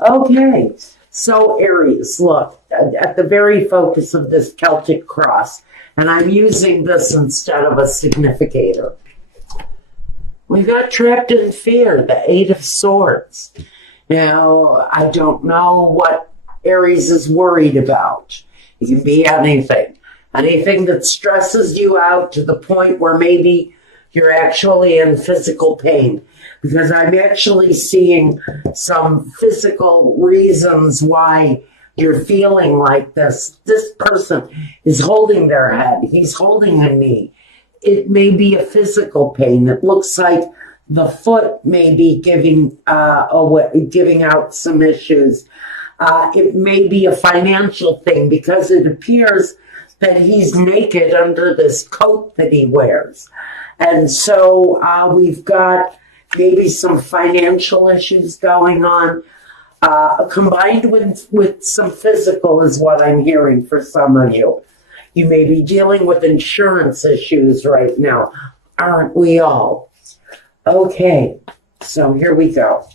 Okay, so Aries, look, at the very focus of this Celtic cross, and I'm using this instead of a significator. We got trapped in fear, the Eight of Swords. Now, I don't know what Aries is worried about. It can be anything. Anything that stresses you out to the point where maybe you're actually in physical pain. Because I'm actually seeing some physical reasons why you're feeling like this. This person is holding their head. He's holding a knee. It may be a physical pain. It looks like the foot may be giving out some issues. It may be a financial thing because it appears that he's naked under this coat that he wears. And so we've got maybe some financial issues going on, combined with some physical is what I'm hearing for some of you. You may be dealing with insurance issues right now. Aren't we all? Okay, so here we go.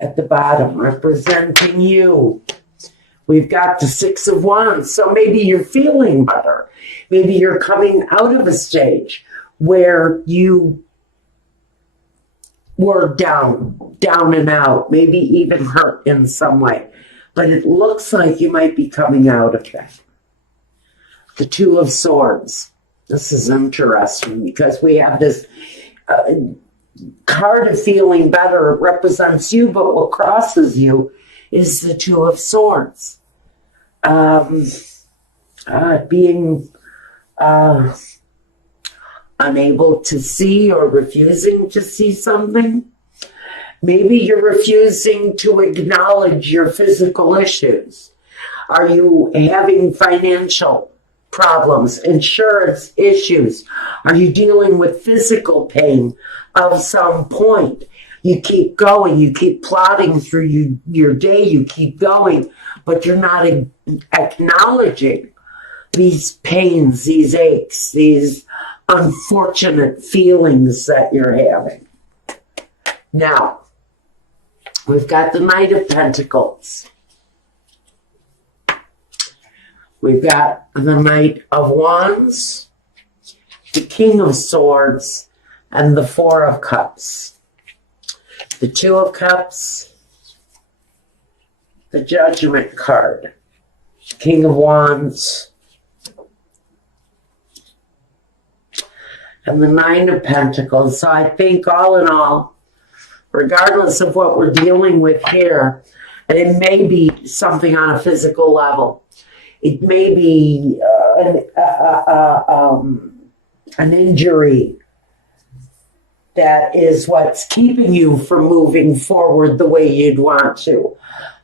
At the bottom, representing you, we've got the Six of Wands. So maybe you're feeling better. Maybe you're coming out of a stage where you were down and out, maybe even hurt in some way. But it looks like you might be coming out of that. The Two of Swords. This is interesting because we have this card of feeling better. It represents you, but what crosses you is the Two of Swords. Being unable to see or refusing to see something. Maybe you're refusing to acknowledge your physical issues. Are you having financial problems, insurance issues? Are you dealing with physical pain of some point? You keep going, you keep plodding through your day, you keep going, but you're not acknowledging these pains, these aches, these unfortunate feelings that you're having. Now, we've got the Knight of Pentacles. We've got the Knight of Wands, the King of Swords, and the Four of Cups. The Two of Cups, the Judgment card, King of Wands, and the Nine of Pentacles. So I think all in all, regardless of what we're dealing with here, and it may be something on a physical level, it may be an injury that is what's keeping you from moving forward the way you'd want to.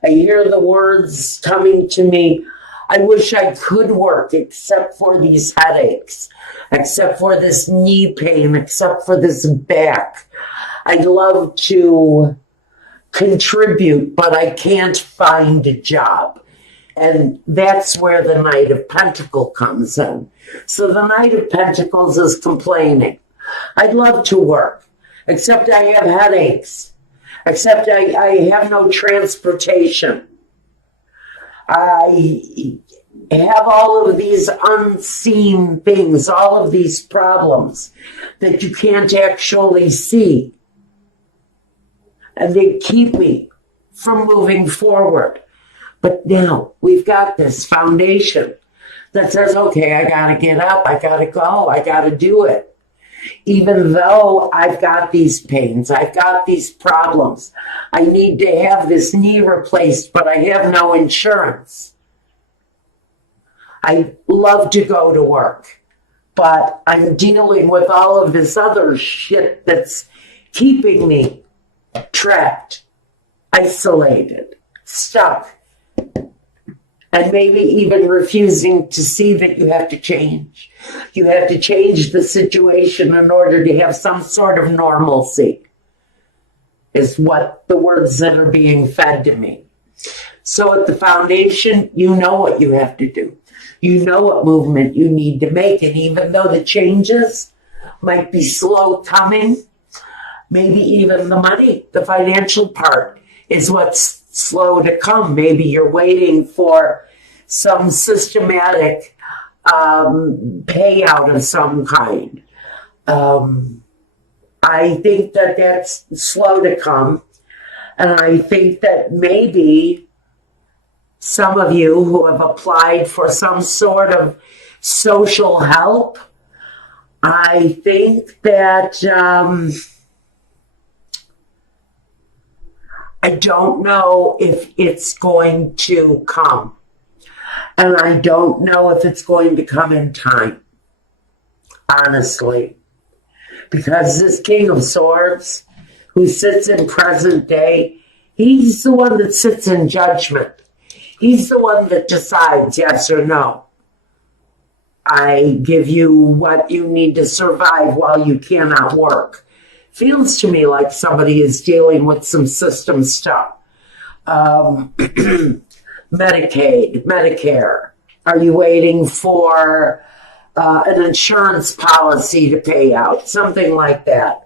I hear the words coming to me, I wish I could work except for these headaches, except for this knee pain, except for this back. I'd love to contribute, but I can't find a job. And that's where the Knight of Pentacles comes in. So the Knight of Pentacles is complaining. I'd love to work, except I have headaches, except I have no transportation. I have all of these unseen things, all of these problems that you can't actually see. And they keep me from moving forward. But now we've got this foundation that says, okay, I got to get up, I got to go, I got to do it. Even though I've got these pains, I've got these problems, I need to have this knee replaced, but I have no insurance. I love to go to work, but I'm dealing with all of this other shit that's keeping me trapped, isolated, stuck. And maybe even refusing to see that you have to change. You have to change the situation in order to have some sort of normalcy, is what the words that are being fed to me. So at the foundation, you know what you have to do. You know what movement you need to make. And even though the changes might be slow coming, maybe even the money, the financial part is what's slow to come. Maybe you're waiting for some systematic payout of some kind. I think that that's slow to come. And I think that maybe some of you who have applied for some sort of social help, I think that I don't know if it's going to come. And I don't know if it's going to come in time, honestly. Because this King of Swords, who sits in present day, he's the one that sits in judgment. He's the one that decides yes or no. I give you what you need to survive while you cannot work. Feels to me like somebody is dealing with some system stuff. Medicaid, Medicare. Are you waiting for an insurance policy to pay out? Something like that.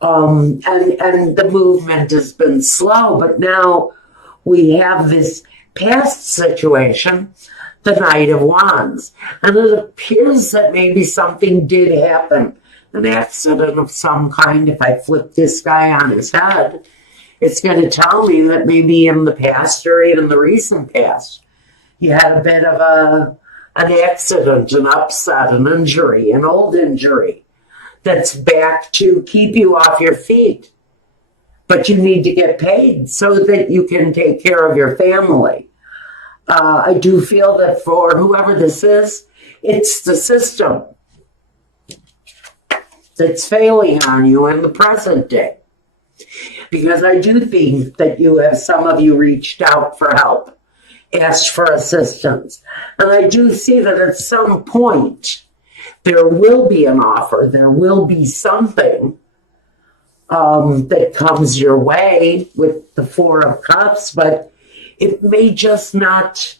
And the movement has been slow, but now we have this past situation, the Knight of Wands. And it appears that maybe something did happen, an accident of some kind. If I flip this guy on his head, it's going to tell me that maybe in the past or even the recent past, you had a bit of an accident, an upset, an injury, an old injury that's back to keep you off your feet. But you need to get paid so that you can take care of your family. I do feel that for whoever this is, it's the system that's failing on you in the present day. Because I do think that some of you reached out for help, asked for assistance. And I do see that at some point, there will be an offer, there will be something that comes your way with the Four of Cups, but it may just not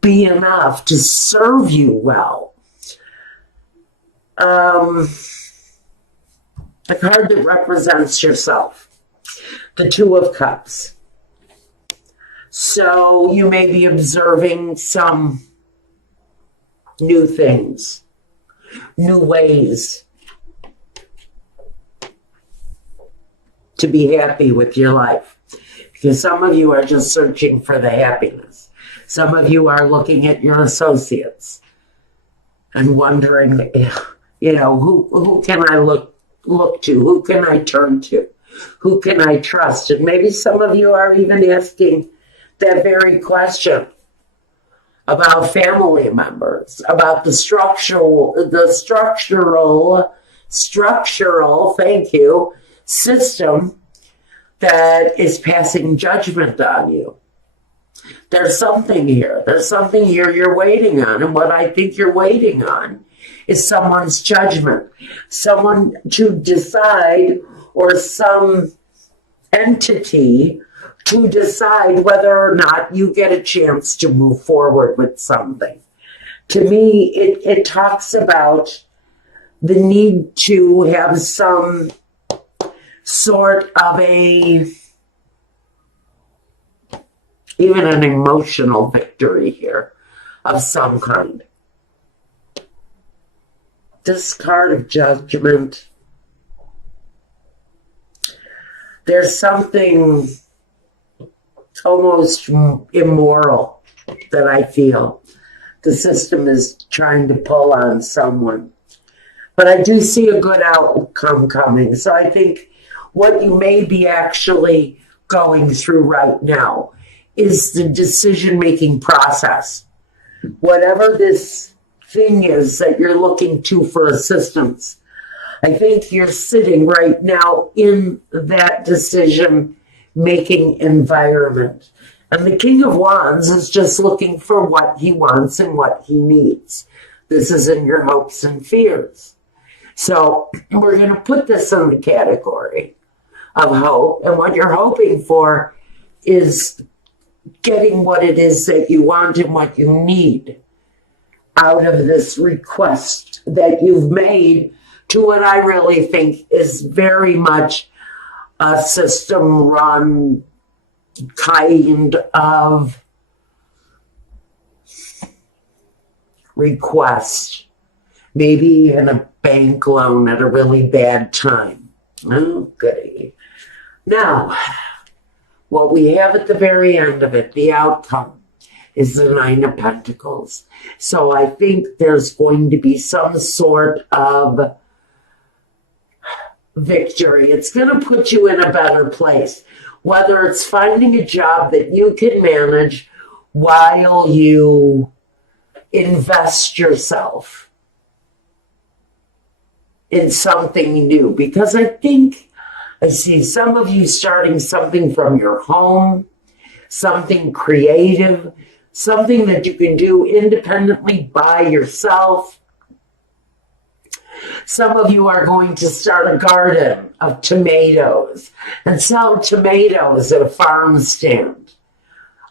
be enough to serve you well. The card that represents yourself, the Two of Cups. So you may be observing some new things, new ways to be happy with your life. Because some of you are just searching for the happiness. Some of you are looking at your associates and wondering, who can I look to? Who can I turn to? Who can I trust? And maybe some of you are even asking that very question about family members, about the structural, thank you, system that is passing judgment on you. There's something here. There's something here you're waiting on. And what I think you're waiting on is someone's judgment. Someone to decide, or some entity to decide whether or not you get a chance to move forward with something. To me, it talks about the need to have some sort of even an emotional victory here of some kind. This card of Judgment, there's something almost immoral that I feel the system is trying to pull on someone. But I do see a good outcome coming. So I think what you may be actually going through right now is the decision-making process. Whatever this thing is that you're looking to for assistance, I think you're sitting right now in that decision-making environment. And the King of Wands is just looking for what he wants and what he needs. This is in your hopes and fears. So we're going to put this in the category of hope. And what you're hoping for is getting what it is that you want and what you need. out of this request that you've made to what I really think is very much a system-run kind of request. Maybe even a bank loan at a really bad time. Oh, goody. Now, what we have at the very end of it, the outcome, is the Nine of Pentacles. So I think there's going to be some sort of victory. It's going to put you in a better place. Whether it's finding a job that you can manage while you invest yourself in something new. Because I think I see some of you starting something from your home, something creative, something that you can do independently by yourself. Some of you are going to start a garden of tomatoes and sell tomatoes at a farm stand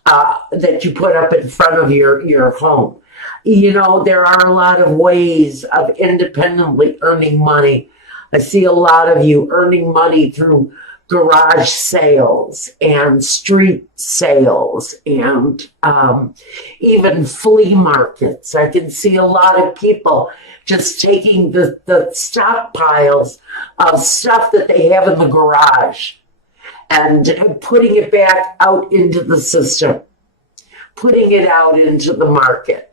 that you put up in front of your home. You know, there are a lot of ways of independently earning money. I see a lot of you earning money through garage sales and street sales and even flea markets. I can see a lot of people just taking the stockpiles of stuff that they have in the garage and putting it back out into the system, putting it out into the market.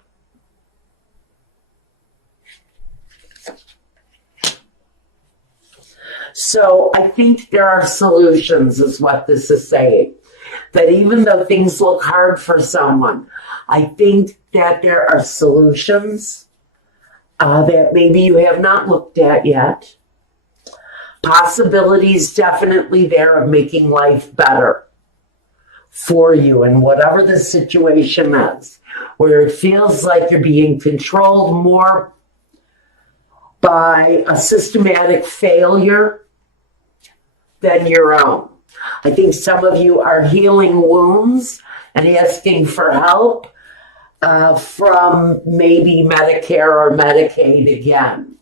So I think there are solutions, is what this is saying. That even though things look hard for someone, I think that there are solutions that maybe you have not looked at yet. Possibilities definitely there of making life better for you in whatever the situation is, where it feels like you're being controlled more by a systematic failure than your own. I think some of you are healing wounds and asking for help from maybe Medicare or Medicaid again.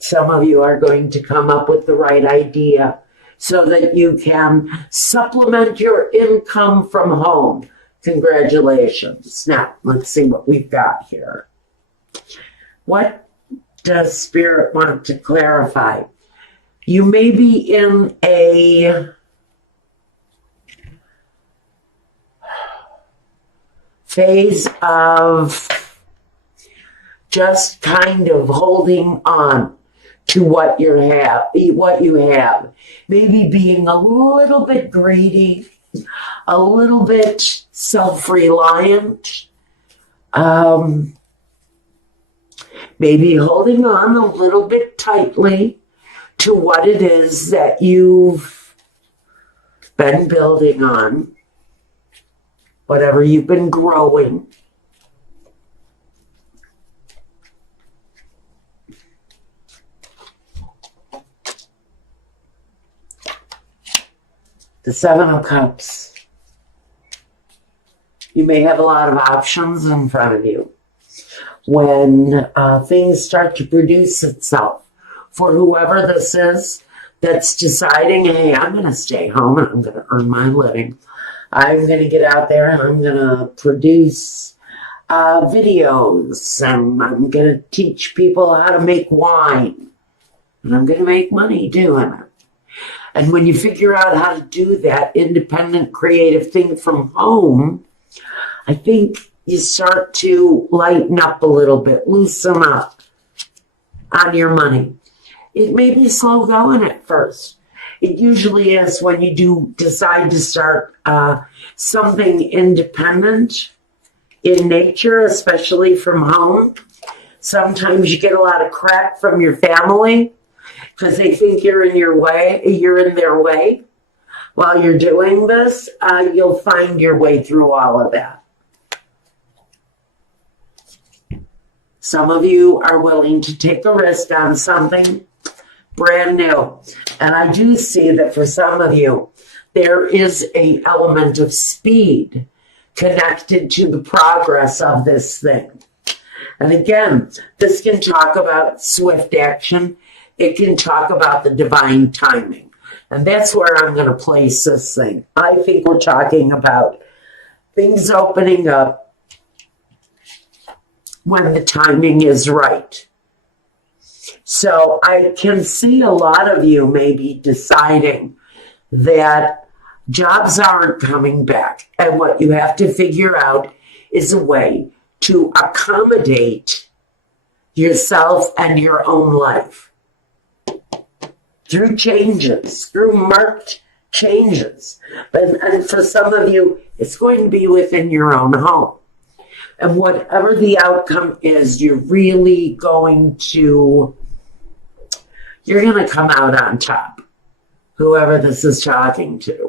Some of you are going to come up with the right idea so that you can supplement your income from home. Congratulations. Now, let's see what we've got here. What does Spirit want to clarify? You may be in a phase of just kind of holding on to what you have. Maybe being a little bit greedy, a little bit self-reliant, maybe holding on a little bit tightly to what it is that you've been building on, whatever you've been growing. The Seven of Cups. You may have a lot of options in front of you when things start to produce itself. For whoever this is that's deciding, hey, I'm going to stay home and I'm going to earn my living. I'm going to get out there and I'm going to produce videos and I'm going to teach people how to make wine. And I'm going to make money doing it. And when you figure out how to do that independent creative thing from home, I think you start to lighten up a little bit, loosen up on your money. It may be slow going at first. It usually is when you do decide to start something independent in nature, especially from home. Sometimes you get a lot of crap from your family because they think you're in their way. While you're doing this, you'll find your way through all of that. Some of you are willing to take a risk on something brand new. And I do see that for some of you, there is an element of speed connected to the progress of this thing. And again, this can talk about swift action. It can talk about the divine timing. And that's where I'm going to place this thing. I think we're talking about things opening up when the timing is right. So I can see a lot of you maybe deciding that jobs aren't coming back. And what you have to figure out is a way to accommodate yourself and your own life through changes, through marked changes. And for some of you, it's going to be within your own home. And whatever the outcome is, you're going to come out on top, whoever this is talking to.